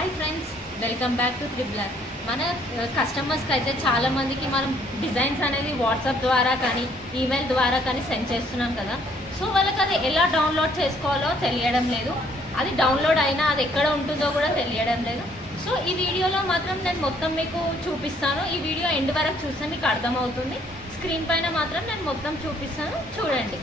Hi friends welcome back to త్రిబ్లర్ మన uh, కస్టమర్స్కి అయితే చాలామందికి మనం డిజైన్స్ అనేది వాట్సాప్ ద్వారా కానీ ఈమెయిల్ ద్వారా కానీ సెండ్ చేస్తున్నాం కదా. సో వాళ్ళకి అది ఎలా డౌన్లోడ్ చేసుకోవాలో తెలియడం లేదు. అది డౌన్లోడ్ అయినా అది ఎక్కడ ఉంటుందో కూడా తెలియడం లేదు. సో ఈ వీడియోలో మాత్రం నేను మొత్తం మీకు చూపిస్తాను. ఈ వీడియో ఎండ్ వరకు చూస్తే మీకు అర్థమవుతుంది. స్క్రీన్ పైన మాత్రం నేను మొత్తం చూపిస్తాను. చూడండి.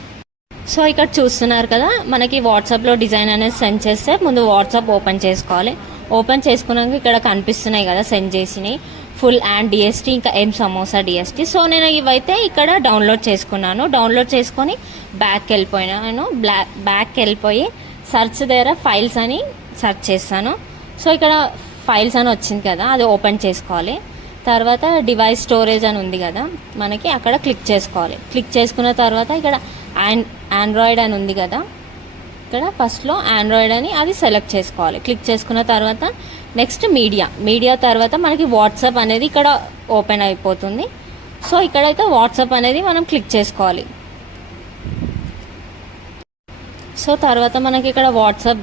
సో ఇక్కడ చూస్తున్నారు కదా మనకి వాట్సాప్లో డిజైన్ అనేది సెండ్ చేస్తే ముందు వాట్సాప్ ఓపెన్ చేసుకోవాలి. ఓపెన్ చేసుకున్నాక ఇక్కడ కనిపిస్తున్నాయి కదా సెండ్ చేసినాయి ఫుల్ అండ్ డిఎస్టీ ఇంకా ఏం సమోసా డిఎస్టీ సో నేను ఇవైతే ఇక్కడ డౌన్లోడ్ చేసుకున్నాను. డౌన్లోడ్ చేసుకొని బ్యాక్ వెళ్ళిపోయినాను బ్లాక్ బ్యాక్ వెళ్ళిపోయి సర్చ్ దగ్గర ఫైల్స్ అని సెర్చ్ చేస్తాను. సో ఇక్కడ ఫైల్స్ అని వచ్చింది కదా అది ఓపెన్ చేసుకోవాలి. తర్వాత డివైస్ స్టోరేజ్ అని ఉంది కదా మనకి అక్కడ క్లిక్ చేసుకోవాలి. క్లిక్ చేసుకున్న తర్వాత ఇక్కడ ఆన్ ఆండ్రాయిడ్ అని ఉంది కదా ఇక్కడ ఫస్ట్లో ఆండ్రాయిడ్ అని అది సెలెక్ట్ చేసుకోవాలి. క్లిక్ చేసుకున్న తర్వాత నెక్స్ట్ మీడియా మీడియా తర్వాత మనకి వాట్సాప్ అనేది ఇక్కడ ఓపెన్ అయిపోతుంది. సో ఇక్కడైతే వాట్సాప్ అనేది మనం క్లిక్ చేసుకోవాలి. సో తర్వాత మనకి ఇక్కడ వాట్సాప్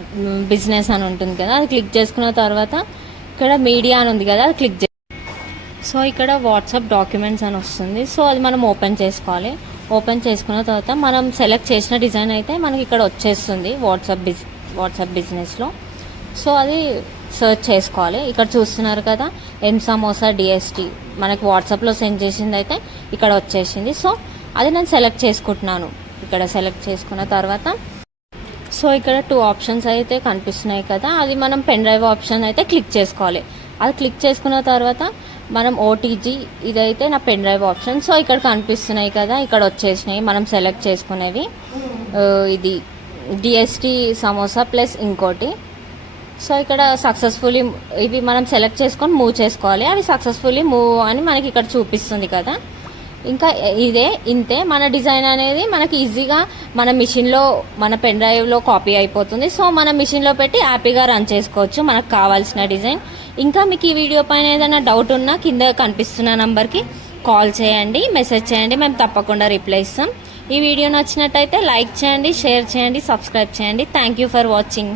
బిజినెస్ అని ఉంటుంది కదా అది క్లిక్ చేసుకున్న తర్వాత ఇక్కడ మీడియా అని ఉంది కదా అది క్లిక్ చే సో ఇక్కడ వాట్సాప్ డాక్యుమెంట్స్ అని వస్తుంది. సో అది మనం ఓపెన్ చేసుకోవాలి. ఓపెన్ చేసుకున్న తర్వాత మనం సెలెక్ట్ చేసిన డిజైన్ అయితే మనకి ఇక్కడ వచ్చేస్తుంది వాట్సాప్ బిజ్ వాట్సాప్ బిజినెస్లో సో అది సెర్చ్ చేసుకోవాలి. ఇక్కడ చూస్తున్నారు కదా ఎం సమోసా డిఎస్టీ మనకి వాట్సాప్లో సెండ్ చేసింది అయితే ఇక్కడ వచ్చేసింది. సో అది నేను సెలెక్ట్ చేసుకుంటున్నాను. ఇక్కడ సెలెక్ట్ చేసుకున్న తర్వాత సో ఇక్కడ టూ ఆప్షన్స్ అయితే కనిపిస్తున్నాయి కదా. అది మనం పెన్ డ్రైవ్ ఆప్షన్ అయితే క్లిక్ చేసుకోవాలి. అది క్లిక్ చేసుకున్న తర్వాత మనం ఓటీజీ ఇదైతే నా పెన్ డ్రైవ్ ఆప్షన్. సో ఇక్కడ కనిపిస్తున్నాయి కదా ఇక్కడ వచ్చేసినాయి. మనం సెలెక్ట్ చేసుకునేవి. ఇది డిఎస్టీ సమోసా ప్లస్ ఇంకోటి. సో ఇక్కడ సక్సెస్ఫుల్లీ ఇవి మనం సెలెక్ట్ చేసుకొని మూవ్ చేసుకోవాలి. అవి సక్సెస్ఫుల్లీ మూవ్ అని మనకి ఇక్కడ చూపిస్తుంది కదా. ఇంకా ఇదే ఇంతే. మన డిజైన్ అనేది మనకి ఈజీగా మన మిషన్లో మన పెన్ డ్రైవ్లో కాపీ అయిపోతుంది. సో మన మిషన్లో పెట్టి హ్యాపీగా రన్ చేసుకోవచ్చు. మనకు కావాల్సిన డిజైన్. ఇంకా మీకు ఈ వీడియో పైన ఏదైనా డౌట్ ఉన్నా కింద కనిపిస్తున్న నంబర్కి కాల్ చేయండి మెసేజ్ చేయండి. మేము తప్పకుండా రిప్లై ఇస్తాం. ఈ వీడియో నచ్చినట్టయితే లైక్ చేయండి షేర్ చేయండి సబ్స్క్రైబ్ చేయండి. Thank you for watching